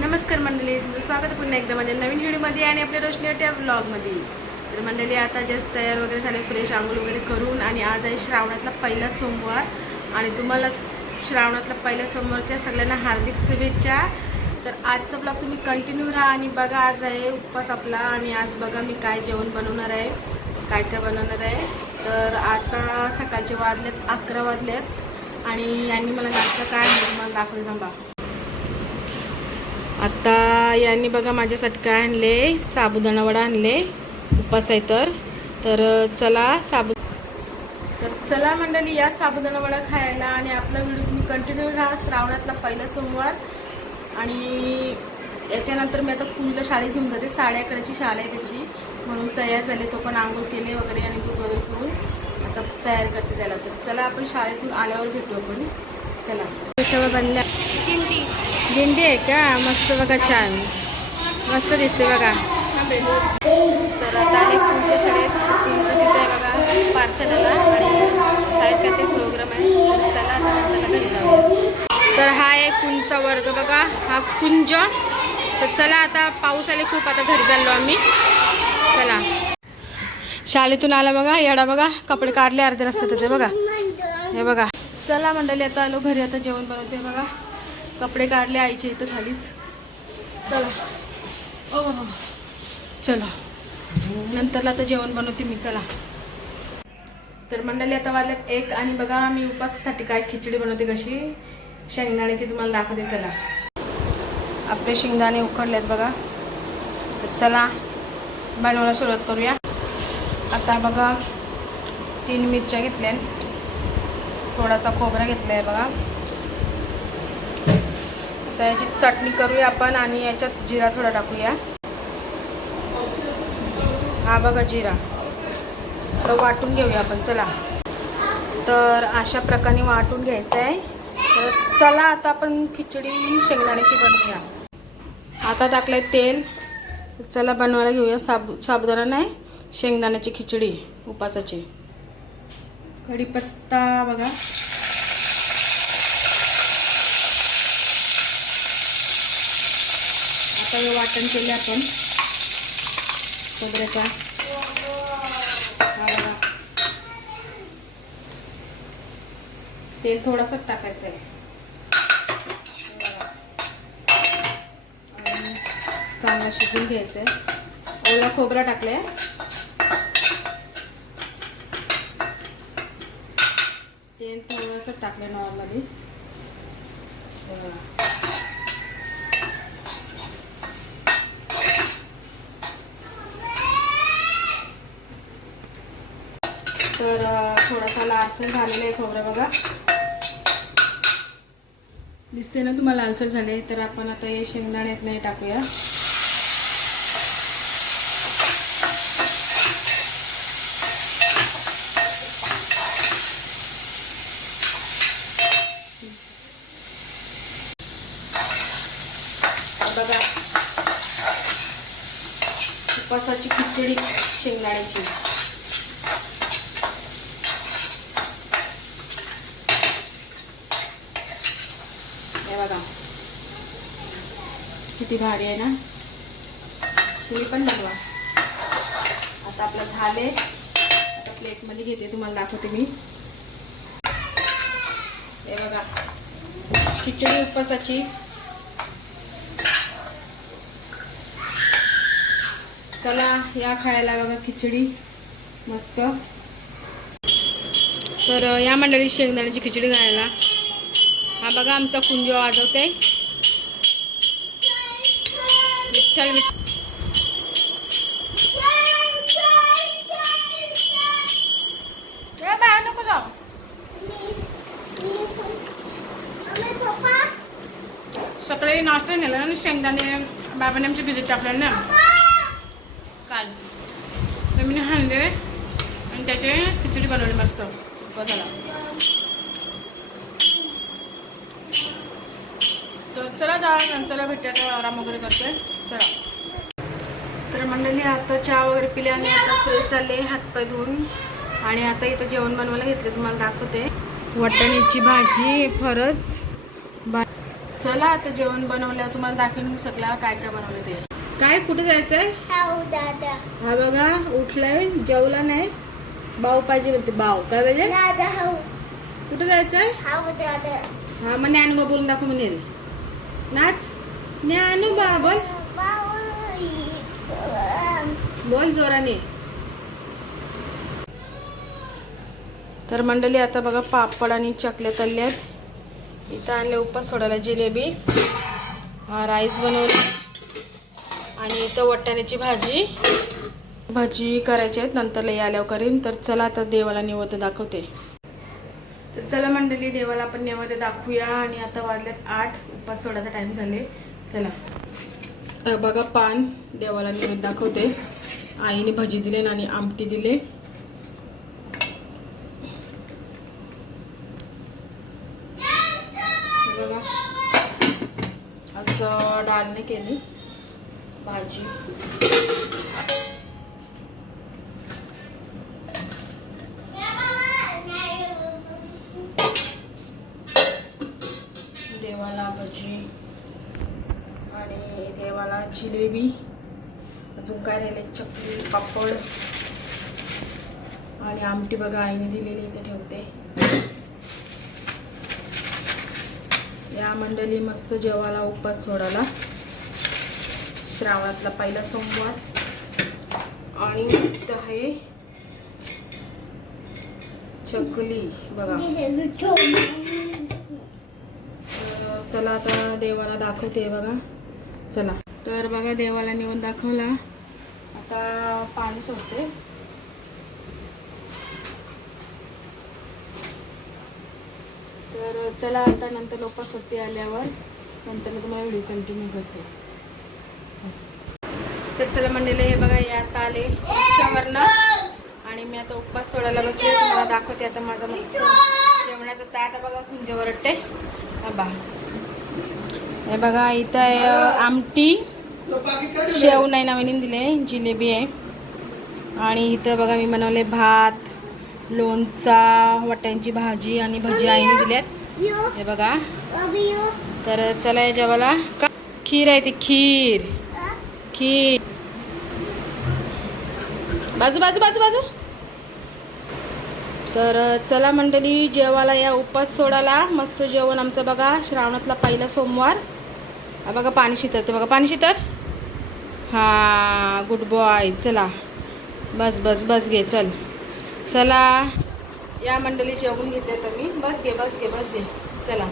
नमस्कार मंडळी तुमचं स्वागत पुन्हा एकदा माझ्या नवीन व्हिडिओमध्ये आणि आपल्या रोशनी ब्लॉगमध्ये तर मंडळी आता जस्ट तयार वगैरे झाले फ्रेश आंघोळ वगैरे करून आणि आज आहे श्रावणातला पहिला सोमवार. आणि तुम्हाला श्रावणातला पहिल्या सोमवारच्या सगळ्यांना हार्दिक शुभेच्छा. तर आजचा ब्लॉग तुम्ही कंटिन्यू राहा आणि बघा आज आहे उपवास आपला आणि आज बघा मी काय जेवण बनवणार आहे काय काय बनवणार आहे. तर आता सकाळचे वाजलेत अकरा वाजलेत आणि यांनी मला नाश्ता काय मला दाखवते थांबा. आता यांनी बघा माझ्यासाठी काय आणले? साबुदाणा वडा आणले. उपास आहे तर. तर चला साबु तर चला मंडळी या साबुदाणा वडा खायला आणि आपला व्हिडिओ तुम्ही कंटिन्यू राहा. श्रावणातला पहिला सोमवार. आणि याच्यानंतर मी आता कुलीला शाळेत घेऊन जाते. साड्याकडेची शाळा आहे त्याची. म्हणून तयार झाले. तो पण आंघोळ केले वगैरे आणि दूध वगैरे करून आता तयार करते त्याला. तर चला आपण शाळेतून आल्यावर भेटू आपण. चला. बनल्या दिंडी आहे का? मस्त बघा छान. मस्त दिसते बघा. तर आता आले तुमच्या शाळेत तुमचं तिथं आहे बघा प्रार्थनाला आणि शाळेत काहीतरी प्रोग्राम आहे. चला आता नंतर घरी जाऊ तर हा आहे कुंजचा वर्ग बघा. हा कुंज. तर चला आता पाऊस आले खूप आता घरी चाललो आम्ही. चला. शाळेतून आला बघा येडा बघा. कपडे काढले अर्धे रस्त्यात बघा. हे बघा. चला मंडळी आता आलो घरी आता जेवण बनवते बघा. कपडे काढले आईचे इथं खालीच. चला. ओ चला. नंतरला आता जेवण बनवते मी चला. तर मंडळी आता वाजल्यात एक आणि बघा मी उपासासाठी काय खिचडी बनवते कशी? शेंगदाण्याची तुम्हाला दाखवते चला. आपले शेंगदाणे उकडलेत बघा. चला बनवायला सुरुवात करूया. आता बघा तीन मिरच्या घेतल्या थोडासा खोबरा घेतला आहे बघा. आता याची चटणी करूया आपण आणि याच्यात जिरा थोडा टाकूया. हा बघा जिरा. तर वाटून घेऊया आपण चला. तर अशा प्रकारे वाटून घ्यायचं आहे तर चला आता आपण खिचडी शेंगदाण्याची बनवूया. आता टाकलंय तेल. चला बनवायला घेऊया. साबु साबुदाणा नाही शेंगदाण्याची खिचडी उपासाची. कढीपत्ता बघा. सगळं वाटण केले आपण. खोबऱ्याचा. तेल थोडंसं टाकायचं आहे. चांगलं शिजून घ्यायचं आहे ओला खोबरा टाकलाय. तेल थोडंसं टाकलं नॉर्मली. तर थोडासा लालसर झालेला आहे खोबरं बघा. दिसते ना तुम्हाला लालसर झाले तर आपण आता हे शेंगदाण्यात नाही टाकूया. बघा. उपासाची खिचडी शेंगदाण्याची हे बघा किती भारी आहे ना? तुम्ही पण बनवा आता आपलं झाले. आता प्लेटमध्ये घेते तुम्हाला दाखवते मी. हे बघा. खिचडी उपवासाची. चला या खायला बघा खिचडी. मस्त. तर या मंडळी शेंगदाण्याची खिचडी खायला. हा बघा आमचा कुंज वाजवते विठ्ठल विठ्ठल नको सकाळी नाश्ता नेला आणि शेंगदाणे बाबाने आमची भिजत टाकलं ना काल तर मी आणले आणि त्याचे खिचडी बनवली मस्त बसायला तर चला जा नंतर भेटूया तर आराम वगैरे करतोय. चला. तर मंडळी आता चहा वगैरे पिले आणि आता फ्रेश चालले हातपाय धुवून. आणि आता इथं जेवण बनवायला घेतले तुम्हाला दाखवते. वाटाण्याची भाजी फरस बा चला आता जेवण बनवल्यावर तुम्हाला दाखवून सगळं काय काय बनवलं ते. काय कुठे जायचंय? हा बघा उठलाय जेवला नाही. बाव पाहिजे म्हणते बाव. काय पाहिजे? कुठे जायचंय? हा मग ज्ञानोबा बोलून दाखव म्हणे नाच. ज्ञानोबा बोल. बोल जोराने. तर मंडळी आता बघा पापड आणि चकल्या तल्ल्यात इथं आणले उपास सोडायला जिलेबी राईस बनवले. आणि इथं वटाण्याची भाजी. भाजी करायची आहेत नंतर लई आल्यावर करीन. तर चला आता देवाला निवत दाखवते. तर चला मंडळी देवाला आपण नैवेद्य दाखवूया आणि आता वाजल्यात आठ उपास सोडायचा टाइम झाले. चला. बघा पान देवाला नैवेद्य दाखवते. आईने भजी दिले आणि आमटी दिले. बघा. असं नाही केली भाजी देवाला भजी आणि देवाला जिलेबी अजून काय राहिले चकली पापड आणि आमटी बघा आईने दिलेली इथे ठेवते या मंडळी मस्त जेवाला उपास सोडायला श्रावणातला पहिला सोमवार आणि इथं आहे चकली बघा चला आता देवाला दाखवते बघा. चला. तर बघा देवाला नेऊन दाखवला. आता पाणी सोडते. तर चला आता नंतर लोक सुट्टी आल्यावर नंतर तुम्हाला व्हिडिओ कंटिन्यू करते. तर चला मंडळी हे बघा यात आले रिक्षावरनं आणि मी आता उपवास सोडायला बसले. तुम्हाला दाखवते आता माझा मस्त. जेवणाचं ताट बघा कुंजवर वाटते बा हे बघा इथं आहे आमटी. शेव नाही नवीन दिले जिलेबी आहे. आणि इथं बघा मी बनवले भात लोणचा वाट्यांची भाजी आणि भजी आईने दिल्यात. हे बघा. तर चला या जेवाला का? खीर आहे ती खीर. खीर. बाजू बाजू बाजू बाजू. तर चला मंडळी जेवाला या उपास सोडायला. मस्त जेवण आमचं बघा. श्रावणातला पहिला सोमवार. बघा पाणी शितर ते बघा पाणी शितर हा गुड बॉय चला. बस बस बस घे चल. चला. या मंडळी जेवून घेते तर मी बस घे बस घे बस घे. चला.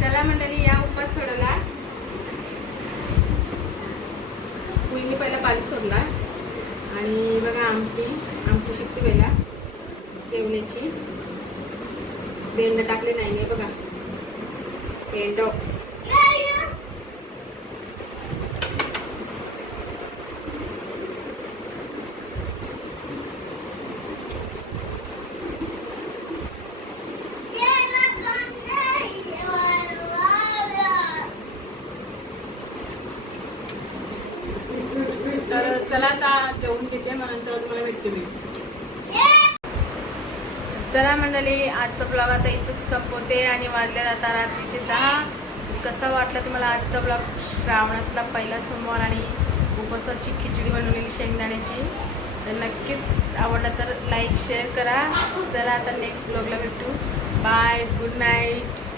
चला मंडळी या उपास सोडाला कुईनी पहिला पाणी सोडला. आणि बघा आमटी आमटी शिकते पहिला. तेवल्याची बेंड टाकले नाही आहे बघा. बेंड तर चला आता जेवून घेते मग नंतर तुम्हाला भेटते मी. चला मंडळी आजचा ब्लॉग आता इथंच संपवते आणि वाजल्या जाता रात्रीचे दहा. कसा वाटला तुम्हाला आजचा ब्लॉग श्रावणातला पहिला सोमवार आणि उपवासाची खिचडी बनवलेली शेंगदाण्याची. तर नक्कीच आवडला तर लाईक शेअर करा. चला आता नेक्स्ट ब्लॉगला भेटू. Bye good night